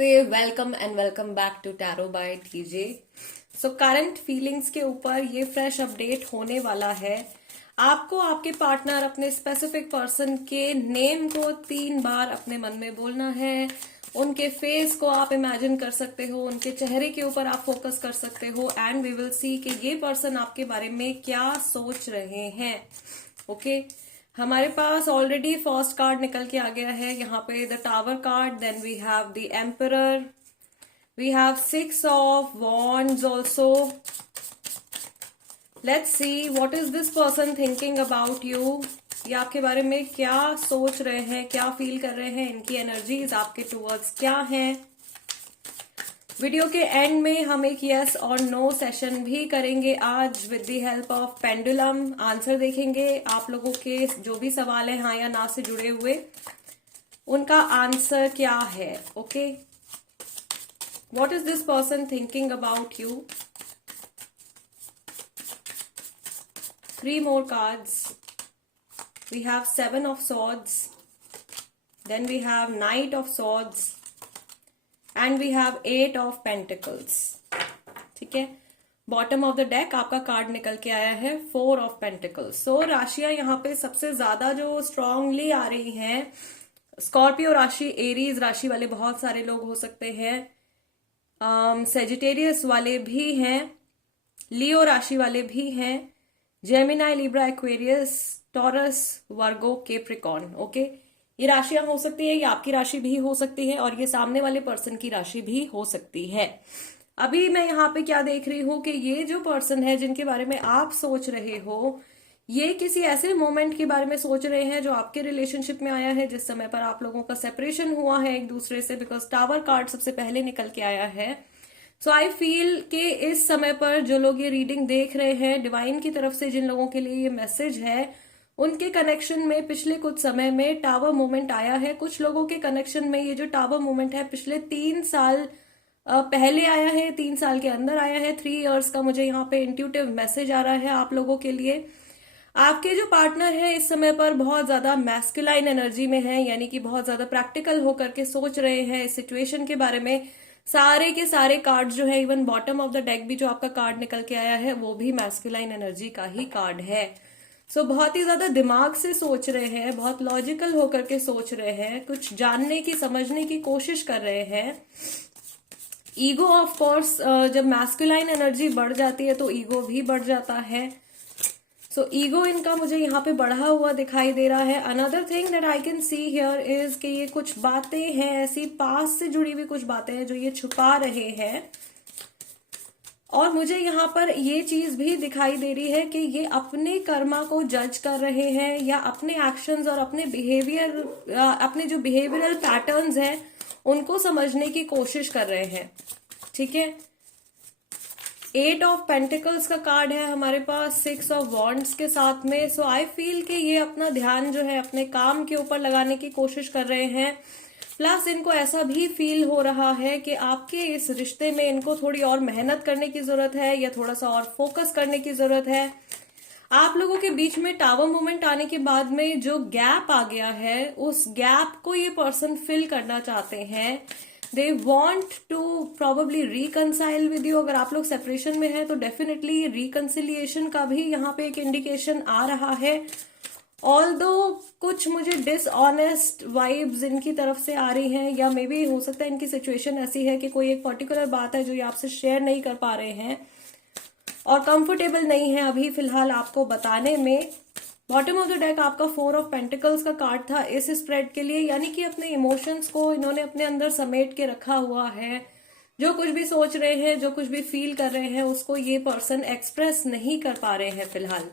नमस्ते, welcome and welcome back to tarot by TJ. So current feelings के ऊपर ये फ्रेश अपडेट होने वाला है। आपको आपके पार्टनर अपने स्पेसिफिक पर्सन के नेम को 3 बार अपने मन में बोलना है। उनके फेस को आप इमेजिन कर सकते हो, उनके चेहरे के ऊपर आप फोकस कर सकते हो एंड वी विल सी कि ये पर्सन आपके बारे में क्या सोच रहे हैं। ओके हमारे पास ऑलरेडी फर्स्ट कार्ड निकल के आ गया है यहाँ पे, the tower card, then we have the emperor, we have 6 of wands also. Let's see what is this person thinking about you. ये आपके बारे में क्या सोच रहे हैं, क्या फील कर रहे हैं, इनकी एनर्जीज आपके टूवर्ड्स क्या हैं। वीडियो के एंड में हम एक यस और नो सेशन भी करेंगे आज with the help of pendulum. Answer देखेंगे आप लोगों के जो भी सवाल है हाँ या ना से जुड़े हुए, उनका आंसर क्या है। Okay what is this person thinking about you. 3 more cards. We have 7 of swords, then we have Knight of swords and we have 8 of pentacles. ठीक है, बॉटम ऑफ द डेक आपका कार्ड निकल के आया है 4 of pentacles. सो राशियां यहाँ पे सबसे ज्यादा जो स्ट्रांगली आ रही हैं, स्कॉर्पियो राशि, एरीज राशि वाले बहुत सारे लोग हो सकते हैं, सेजिटेरियस वाले भी हैं, लियो राशि वाले भी हैं, जेमिनाई, लिब्रा, एक्वेरियस, टॉरस, वर्गो, केप्रिकॉर्न। ओके ये राशियां हो सकती है, ये आपकी राशि भी हो सकती है और ये सामने वाले पर्सन की राशि भी हो सकती है। अभी मैं यहाँ पे क्या देख रही हूँ कि ये जो पर्सन है जिनके बारे में आप सोच रहे हो, ये किसी ऐसे मोमेंट के बारे में सोच रहे हैं जो आपके रिलेशनशिप में आया है, जिस समय पर आप लोगों का सेपरेशन हुआ है एक दूसरे से, बिकॉज टावर कार्ड सबसे पहले निकल के आया है। सो आई फील कि इस समय पर जो लोग ये रीडिंग देख रहे हैं, डिवाइन की तरफ से जिन लोगों के लिए ये मैसेज है, उनके कनेक्शन में पिछले कुछ समय में टावर मूवमेंट आया है। कुछ लोगों के कनेक्शन में ये जो टावर मूवमेंट है पिछले 3 साल पहले आया है, 3 साल के अंदर आया है। 3 इयर्स का मुझे यहाँ पे इंट्यूटिव मैसेज आ रहा है आप लोगों के लिए। आपके जो पार्टनर है इस समय पर बहुत ज्यादा मैस्कुलाइन एनर्जी में है, यानी कि बहुत ज्यादा प्रैक्टिकल होकर के सोच रहे हैं इस सिचुएशन के बारे में। सारे के सारे कार्ड जो है, even bottom of the deck भी जो आपका कार्ड निकल के आया है वो भी मैस्कुलाइन एनर्जी का ही कार्ड है। सो बहुत ही ज्यादा दिमाग से सोच रहे हैं, बहुत लॉजिकल होकर के सोच रहे हैं, कुछ जानने की, समझने की कोशिश कर रहे हैं। ईगो ऑफ कोर्स, जब मैस्कुलाइन एनर्जी बढ़ जाती है तो ईगो भी बढ़ जाता है। सो ईगो इनका मुझे यहाँ पे बढ़ा हुआ दिखाई दे रहा है। Another thing that I can see here is कि ये कुछ बातें हैं ऐसी, पास से जुड़ी हुई कुछ बातें हैं जो ये छुपा रहे हैं। और मुझे यहाँ पर ये चीज भी दिखाई दे रही है कि ये अपने कर्मा को जज कर रहे हैं या अपने एक्शंस और अपने बिहेवियर, अपने जो बिहेवियरल पैटर्न्स हैं उनको समझने की कोशिश कर रहे हैं। ठीक है, 8 ऑफ पेंटिकल्स का कार्ड है हमारे पास 6 ऑफ वॉन्ड्स के साथ में। सो आई फील कि ये अपना ध्यान जो है अपने काम के ऊपर लगाने की कोशिश कर रहे हैं। प्लस इनको ऐसा भी फील हो रहा है कि आपके इस रिश्ते में इनको थोड़ी और मेहनत करने की जरूरत है या थोड़ा सा और फोकस करने की जरूरत है। आप लोगों के बीच में टावर मूवमेंट आने के बाद में जो गैप आ गया है, उस गैप को ये पर्सन फिल करना चाहते हैं। They want to probably reconcile with you. अगर आप लोग सेपरेशन में हैं तो डेफिनेटली रिकनसिलिएशन का भी यहाँ पे एक इंडिकेशन आ रहा है। ऑल्दो कुछ मुझे डिसऑनेस्ट वाइब्स इनकी तरफ से आ रही हैं, या मे बी हो सकता है इनकी सिचुएशन ऐसी है कि कोई एक पर्टिकुलर बात है जो ये आपसे शेयर नहीं कर पा रहे हैं और कंफर्टेबल नहीं है अभी फिलहाल आपको बताने में। बॉटम ऑफ द डेक आपका 4 ऑफ पेंटिकल्स का कार्ड था इस स्प्रेड के लिए, यानी कि अपने इमोशंस को इन्होंने अपने अंदर समेट के रखा हुआ है। जो कुछ भी सोच रहे हैं, जो कुछ भी फील कर रहे हैं, उसको ये पर्सन एक्सप्रेस नहीं कर पा रहे हैं फिलहाल।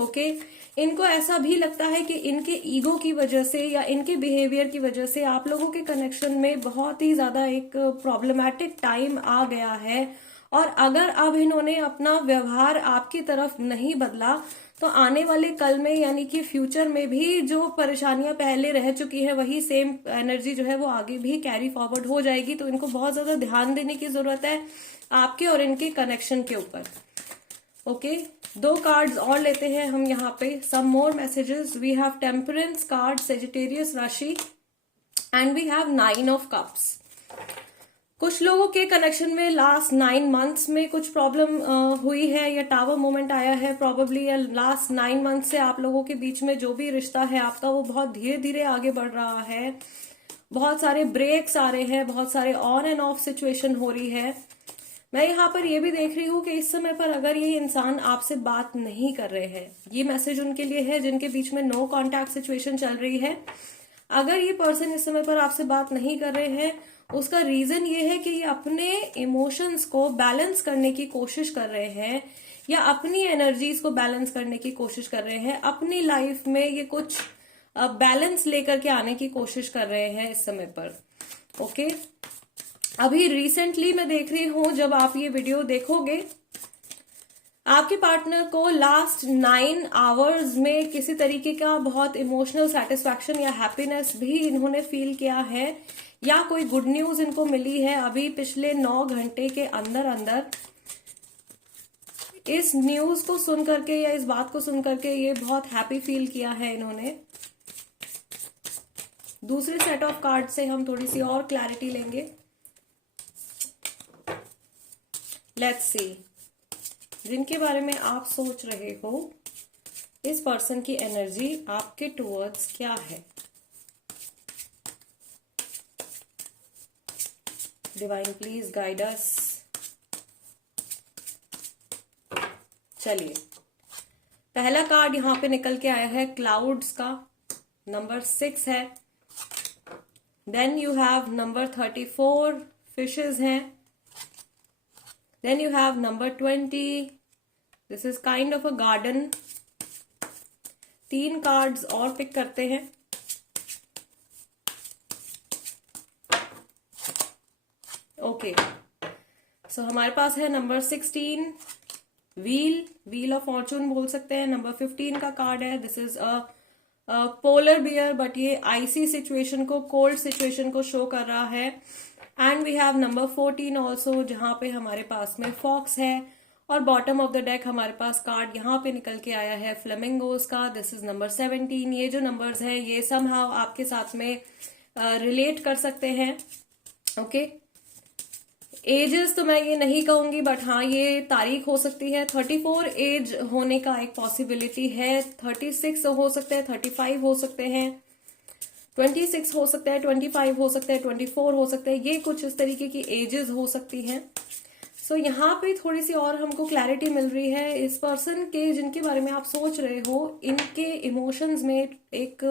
ओके इनको ऐसा भी लगता है कि इनके ईगो की वजह से या इनके बिहेवियर की वजह से आप लोगों के कनेक्शन में बहुत ही ज्यादा एक प्रॉब्लमैटिक टाइम आ गया है। और अगर अब इन्होंने अपना व्यवहार आपकी तरफ नहीं बदला तो आने वाले कल में, यानी कि फ्यूचर में भी जो परेशानियां पहले रह चुकी है वही सेम एनर्जी जो है वो आगे भी कैरी फॉरवर्ड हो जाएगी। तो इनको बहुत ज्यादा ध्यान देने की जरूरत है आपके और इनके कनेक्शन के ऊपर। ओके 2 कार्ड्स और लेते हैं हम यहाँ पे, some more messages. We have temperance card, Sagittarius राशि, and we have 9 of cups. कुछ लोगों के कनेक्शन में लास्ट 9 मंथ्स में कुछ प्रॉब्लम हुई है या टावर मोमेंट आया है प्रॉबेबली, या लास्ट 9 मंथ से आप लोगों के बीच में जो भी रिश्ता है आपका वो बहुत धीरे धीरे आगे बढ़ रहा है। बहुत सारे ब्रेक्स आ रहे हैं, बहुत सारे ऑन एंड ऑफ सिचुएशन हो रही है। मैं यहाँ पर ये भी देख रही हूँ कि इस समय पर अगर ये इंसान आपसे बात नहीं कर रहे हैं, ये मैसेज उनके लिए है जिनके बीच में नो कांटेक्ट सिचुएशन चल रही है। अगर ये पर्सन इस समय पर आपसे बात नहीं कर रहे हैं, उसका रीजन ये है कि ये अपने इमोशंस को बैलेंस करने की कोशिश कर रहे हैं या अपनी एनर्जीज को बैलेंस करने की कोशिश कर रहे हैं। अपनी लाइफ में ये कुछ बैलेंस लेकर के आने की कोशिश कर रहे हैं इस समय पर। ओके, अभी रिसेंटली मैं देख रही हूं, जब आप ये वीडियो देखोगे, आपके पार्टनर को लास्ट 9 आवर्स में किसी तरीके का बहुत इमोशनल सेटिस्फैक्शन या हैप्पीनेस भी इन्होंने फील किया है, या कोई गुड न्यूज इनको मिली है अभी पिछले 9 घंटे के अंदर अंदर। इस न्यूज को सुन करके या इस बात को सुन करके ये बहुत हैप्पी फील किया है इन्होंने। दूसरे सेट ऑफ कार्ड से हम थोड़ी सी और क्लैरिटी लेंगे। लेट्स सी, जिनके बारे में आप सोच रहे हो, इस पर्सन की एनर्जी आपके टुवर्ड्स क्या है। Divine please guide us. चलिए, पहला कार्ड यहां पे निकल के आया है क्लाउड्स का, नंबर 6 है। Then you have number 34, fishes हैं। Then you have number 20. This is kind of a garden. 3 cards और पिक करते हैं। ओके, सो हमारे पास है नंबर 16, व्हील ऑफ फॉर्चून बोल सकते हैं। नंबर 15 का कार्ड है। This is a polar bear, but ये आइसी सिचुएशन को, कोल्ड सिचुएशन को शो कर रहा है। And we have number 14 also, जहां पे हमारे पास में फॉक्स है। और बॉटम ऑफ द डेक हमारे पास कार्ड यहाँ पे निकल के आया है फ्लेमिंगोस का। This is number 17। ये जो नंबर्स हैं ये समहाउ आपके साथ में रिलेट कर सकते हैं। ओके, एजेस तो मैं ये नहीं कहूंगी, बट हाँ ये तारीख हो सकती है। 34 एज होने का एक पॉसिबिलिटी है। 36 हो सकते हैं, 35 हो सकते हैं, 26 हो सकता है, 25 हो सकता है, 24 हो सकता है। ये कुछ इस तरीके की एजेस हो सकती हैं। सो यहाँ पे थोड़ी सी और हमको क्लैरिटी मिल रही है। इस पर्सन के जिनके बारे में आप सोच रहे हो, इनके इमोशंस में एक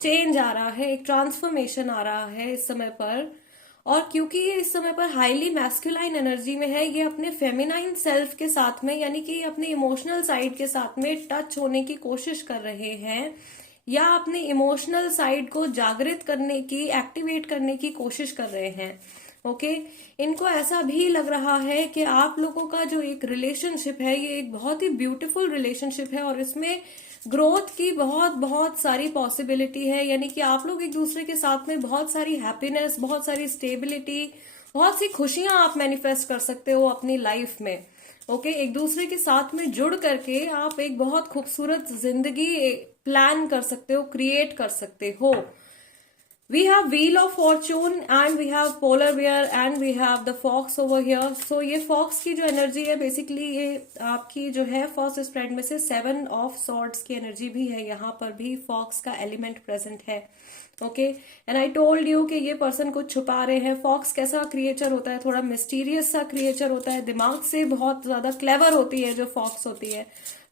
चेंज आ रहा है, एक ट्रांसफॉर्मेशन आ रहा है इस समय पर। और क्योंकि ये इस समय पर हाईली मैस्कुलाइन एनर्जी में है, ये अपने फेमिनाइन सेल्फ के साथ में, यानी कि अपने इमोशनल साइड के साथ में टच होने की कोशिश कर रहे हैं, या अपने इमोशनल साइड को जागृत करने की, एक्टिवेट करने की कोशिश कर रहे हैं। ओके, इनको ऐसा भी लग रहा है कि आप लोगों का जो एक रिलेशनशिप है ये एक बहुत ही ब्यूटीफुल रिलेशनशिप है और इसमें ग्रोथ की बहुत बहुत सारी पॉसिबिलिटी है। यानी कि आप लोग एक दूसरे के साथ में बहुत सारी हैप्पीनेस, बहुत सारी स्टेबिलिटी, बहुत सी खुशियां आप मैनिफेस्ट कर सकते हो अपनी लाइफ में। ओके, एक दूसरे के साथ में जुड़ करके आप एक बहुत खूबसूरत जिंदगी प्लान कर सकते हो, क्रिएट कर सकते हो। We have Wheel of Fortune and we have Polar Bear and we have the Fox over here. So ये Fox की जो एनर्जी है, बेसिकली ये आपकी जो है फर्स्ट स्प्रेड में से 7 ऑफ सॉर्ड्स की एनर्जी भी है। यहाँ पर भी फॉक्स का एलिमेंट प्रेजेंट है। Okay, and I told you कि ये पर्सन कुछ छुपा रहे हैं। फॉक्स कैसा क्रिएचर होता है? थोड़ा मिस्टीरियस सा क्रिएचर होता है, दिमाग से बहुत ज्यादा क्लेवर होती है जो फॉक्स होती है।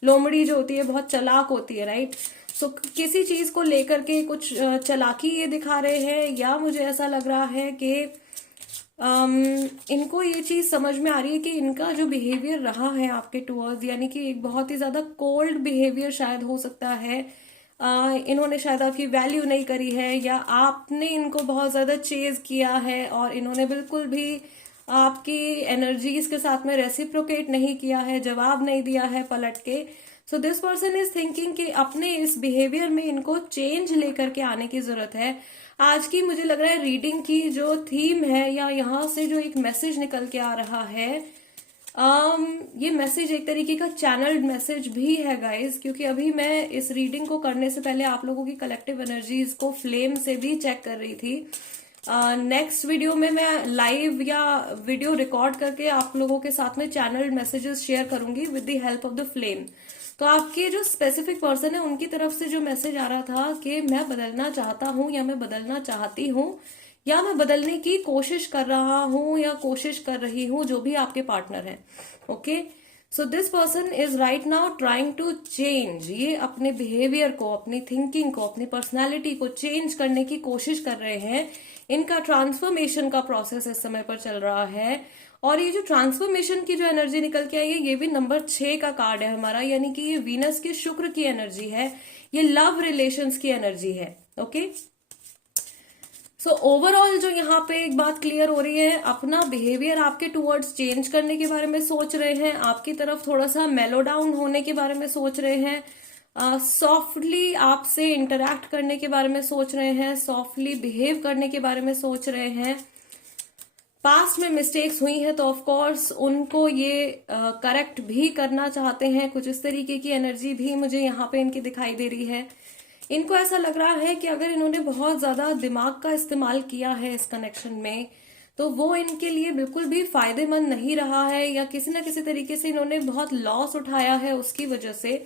लोमड़ी जो होती है बहुत चालाक होती है, राइट? सो किसी चीज को लेकर के कुछ चालाकी ये दिखा रहे हैं, या मुझे ऐसा लग रहा है कि इनको ये चीज समझ में आ रही है कि इनका जो बिहेवियर रहा है आपके टुवर्ड्स, यानी कि एक बहुत ही ज्यादा कोल्ड बिहेवियर शायद हो सकता है। इन्होंने शायद आपकी वैल्यू नहीं करी है, या आपने इनको बहुत ज्यादा चेज किया है और इन्होंने बिल्कुल भी आपकी एनर्जीज के साथ में रेसिप्रोकेट नहीं किया है, जवाब नहीं दिया है पलट के। सो दिस पर्सन इज थिंकिंग कि अपने इस बिहेवियर में इनको चेंज लेकर के आने की जरूरत है। आज की मुझे लग रहा है रीडिंग की जो थीम है, या यहाँ से जो एक मैसेज निकल के आ रहा है, ये मैसेज एक तरीके का चैनल्ड मैसेज भी है गाइज, क्योंकि अभी मैं इस रीडिंग को करने से पहले आप लोगों की कलेक्टिव एनर्जीज को फ्लेम से भी चेक कर रही थी। नेक्स्ट वीडियो में मैं लाइव या वीडियो रिकॉर्ड करके आप लोगों के साथ में चैनल मैसेजेस शेयर करूंगी with the help of the flame. तो आपके जो स्पेसिफिक पर्सन है उनकी तरफ से जो मैसेज आ रहा था कि मैं बदलना चाहता हूं या मैं बदलना चाहती हूं या मैं बदलने की कोशिश कर रहा हूं या कोशिश कर रही हूं, जो भी आपके पार्टनर है। Okay, so this person is right now trying to change. ये अपने बिहेवियर को, अपनी थिंकिंग को, अपनी पर्सनैलिटी को चेंज करने की कोशिश कर रहे हैं। इनका ट्रांसफॉर्मेशन का प्रोसेस इस समय पर चल रहा है। और ये जो ट्रांसफॉर्मेशन की जो एनर्जी निकल के आई है, ये भी नंबर 6 का कार्ड है हमारा, यानी कि ये वीनस की शुक्र की एनर्जी है, ये लव रिलेशंस की एनर्जी है। ओके, सो ओवरऑल जो यहाँ पे एक बात क्लियर हो रही है, अपना बिहेवियर आपके टुवर्ड्स चेंज करने के बारे में सोच रहे हैं, आपकी तरफ थोड़ा सा मेलो डाउन होने के बारे में सोच रहे हैं, सॉफ्टली आपसे इंटरेक्ट करने के बारे में सोच रहे हैं, सॉफ्टली बिहेव करने के बारे में सोच रहे हैं। पास्ट में मिस्टेक्स हुई हैं तो ऑफ कोर्स उनको ये करेक्ट भी करना चाहते हैं। कुछ इस तरीके की एनर्जी भी मुझे यहाँ पे इनकी दिखाई दे रही है। इनको ऐसा लग रहा है कि अगर इन्होंने बहुत ज्यादा दिमाग का इस्तेमाल किया है इस कनेक्शन में, तो वो इनके लिए बिल्कुल भी फायदेमंद नहीं रहा है, या किसी ना किसी तरीके से इन्होंने बहुत लॉस उठाया है उसकी वजह से,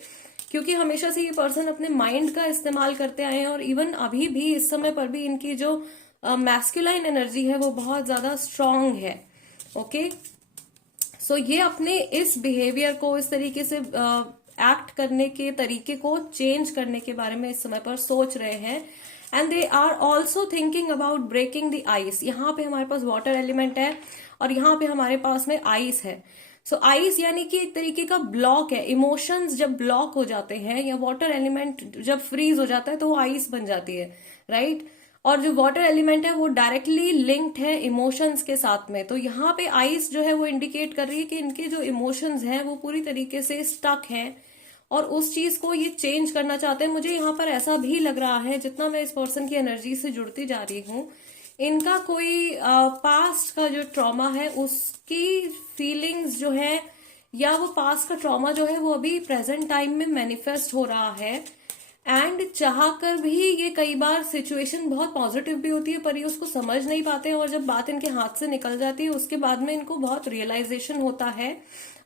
क्योंकि हमेशा से ये पर्सन अपने माइंड का इस्तेमाल करते आए हैं। और इवन अभी भी इस समय पर भी इनकी जो मैस्कुलाइन एनर्जी है वो बहुत ज्यादा स्ट्रांग है। ओके, सो ये अपने इस बिहेवियर को, इस तरीके से एक्ट करने के तरीके को चेंज करने के बारे में इस समय पर सोच रहे हैं। And they are also thinking about breaking the ice. यहाँ पे हमारे पास वाटर एलिमेंट है और यहाँ पे हमारे पास में आइस है। सो आइस यानी कि एक तरीके का ब्लॉक है। इमोशंस जब ब्लॉक हो जाते हैं या वाटर एलिमेंट जब फ्रीज हो जाता है तो वो आइस बन जाती है, राइट। और जो वाटर एलिमेंट है वो डायरेक्टली लिंक्ड है इमोशंस के साथ में। तो यहाँ पे आइस जो है वो इंडिकेट कर रही है कि इनके जो इमोशंस हैं वो पूरी तरीके से स्टक हैं और उस चीज को ये चेंज करना चाहते हैं। मुझे यहाँ पर ऐसा भी लग रहा है, जितना मैं इस पर्सन की एनर्जी से जुड़ती जा रही हूँ, इनका कोई पास्ट का जो ट्रॉमा है उसकी फीलिंग्स जो है, या वो पास्ट का ट्रॉमा जो है वो अभी प्रेजेंट टाइम में मैनिफेस्ट हो रहा है। एंड चाहकर भी ये कई बार सिचुएशन बहुत पॉजिटिव भी होती है पर ये उसको समझ नहीं पाते हैं, और जब बात इनके हाथ से निकल जाती है उसके बाद में इनको बहुत रियलाइजेशन होता है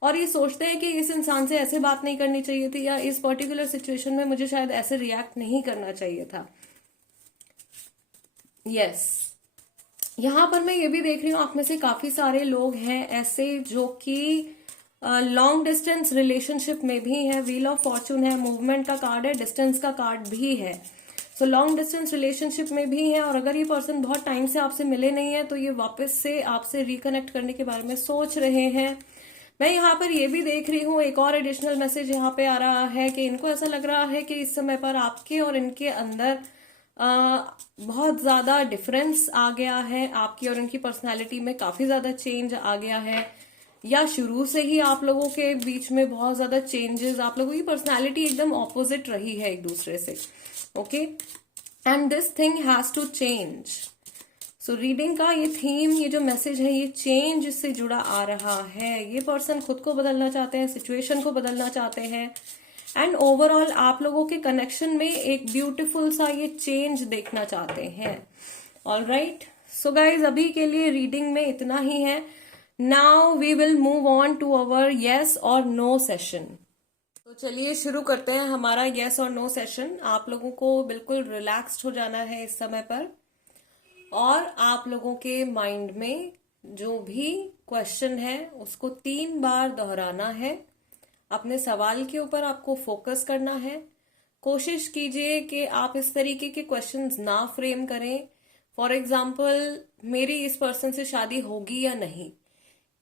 और ये सोचते हैं कि इस इंसान से ऐसे बात नहीं करनी चाहिए थी, या इस पर्टिकुलर सिचुएशन में मुझे शायद ऐसे रिएक्ट नहीं करना चाहिए था। यस, यहाँ पर मैं ये भी देख रही हूँ आप में से काफी सारे लोग हैं ऐसे जो कि लॉन्ग डिस्टेंस रिलेशनशिप में भी है। व्हील ऑफ फॉर्चून है, मूवमेंट का कार्ड है, डिस्टेंस का कार्ड भी है। सो लॉन्ग डिस्टेंस रिलेशनशिप में भी है, और अगर ये पर्सन बहुत टाइम से आपसे मिले नहीं है तो ये वापस से आपसे रिकनेक्ट करने के बारे में सोच रहे हैं। मैं यहाँ पर ये भी देख रही हूँ, एक और एडिशनल मैसेज यहाँ पे आ रहा है कि इनको ऐसा लग रहा है कि इस समय पर आपके और इनके अंदर बहुत ज्यादा डिफरेंस आ गया है। आपकी और इनकी पर्सनैलिटी में काफी ज्यादा चेंज आ गया है, या शुरू से ही आप लोगों के बीच में बहुत ज्यादा चेंजेस, आप लोगों की पर्सनैलिटी एकदम ऑपोजिट रही है एक दूसरे से। Okay, and this thing has to change. So reading का ये थीम, ये जो मैसेज है, ये चेंज से जुड़ा आ रहा है। ये पर्सन खुद को बदलना चाहते हैं, सिचुएशन को बदलना चाहते हैं, एंड ओवरऑल आप लोगों के कनेक्शन में एक ब्यूटीफुल सा ये चेंज देखना चाहते हैं। ऑलराइट, सो गाइज अभी के लिए रीडिंग में इतना ही है। Now we will move on to our yes और नो सेशन। तो चलिए शुरू करते हैं हमारा येस और नो सेशन। आप लोगों को बिल्कुल रिलैक्स्ड हो जाना है इस समय पर, और आप लोगों के माइंड में जो भी क्वेश्चन है उसको 3 बार दोहराना है। अपने सवाल के ऊपर आपको फोकस करना है। कोशिश कीजिए कि आप इस तरीके के क्वेश्चंस ना फ्रेम करें। फॉर एग्जाम्पल, मेरी इस पर्सन से शादी होगी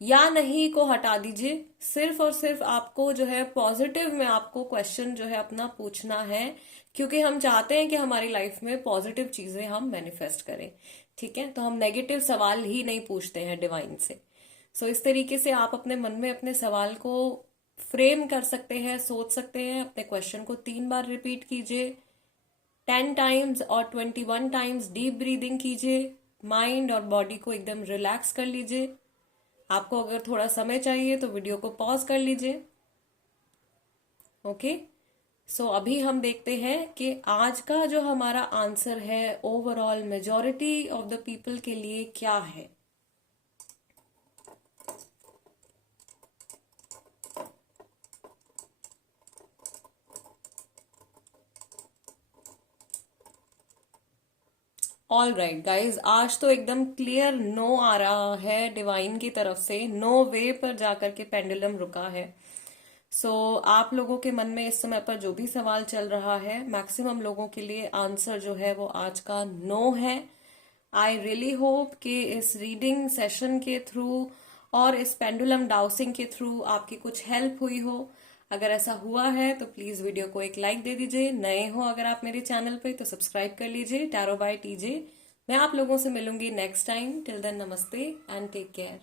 या नहीं को हटा दीजिए। सिर्फ और सिर्फ आपको जो है पॉजिटिव में आपको क्वेश्चन जो है अपना पूछना है, क्योंकि हम चाहते हैं कि हमारी लाइफ में पॉजिटिव चीजें हम मैनिफेस्ट करें। ठीक है, तो हम नेगेटिव सवाल ही नहीं पूछते हैं डिवाइन से। सो इस तरीके से आप अपने मन में अपने सवाल को फ्रेम कर सकते हैं, सोच सकते हैं। अपने क्वेश्चन को 3 बार रिपीट कीजिए, 10 टाइम्स और 21 टाइम्स डीप ब्रीदिंग कीजिए। माइंड और बॉडी को एकदम रिलैक्स कर लीजिए। आपको अगर थोड़ा समय चाहिए तो वीडियो को पॉज कर लीजिए। ओके, सो अभी हम देखते हैं कि आज का जो हमारा आंसर है overall majority of the people के लिए क्या है। ऑल राइट गाइज, आज तो एकदम क्लियर नो आ रहा है डिवाइन की तरफ से, नो वे पर जाकर के पेंडुलम रुका है। आप लोगों के मन में इस समय पर जो भी सवाल चल रहा है, मैक्सिमम लोगों के लिए आंसर जो है वो आज का नो है। आई रियली होप कि इस रीडिंग सेशन के थ्रू और इस पेंडुलम डाउसिंग के थ्रू आपकी कुछ हेल्प हुई हो। अगर ऐसा हुआ है तो प्लीज वीडियो को एक लाइक दे दीजिए। नए हो अगर आप मेरे चैनल पे तो सब्सक्राइब कर लीजिए। Tarot by TJ. मैं आप लोगों से मिलूंगी नेक्स्ट टाइम। टिल देन नमस्ते एंड टेक केयर।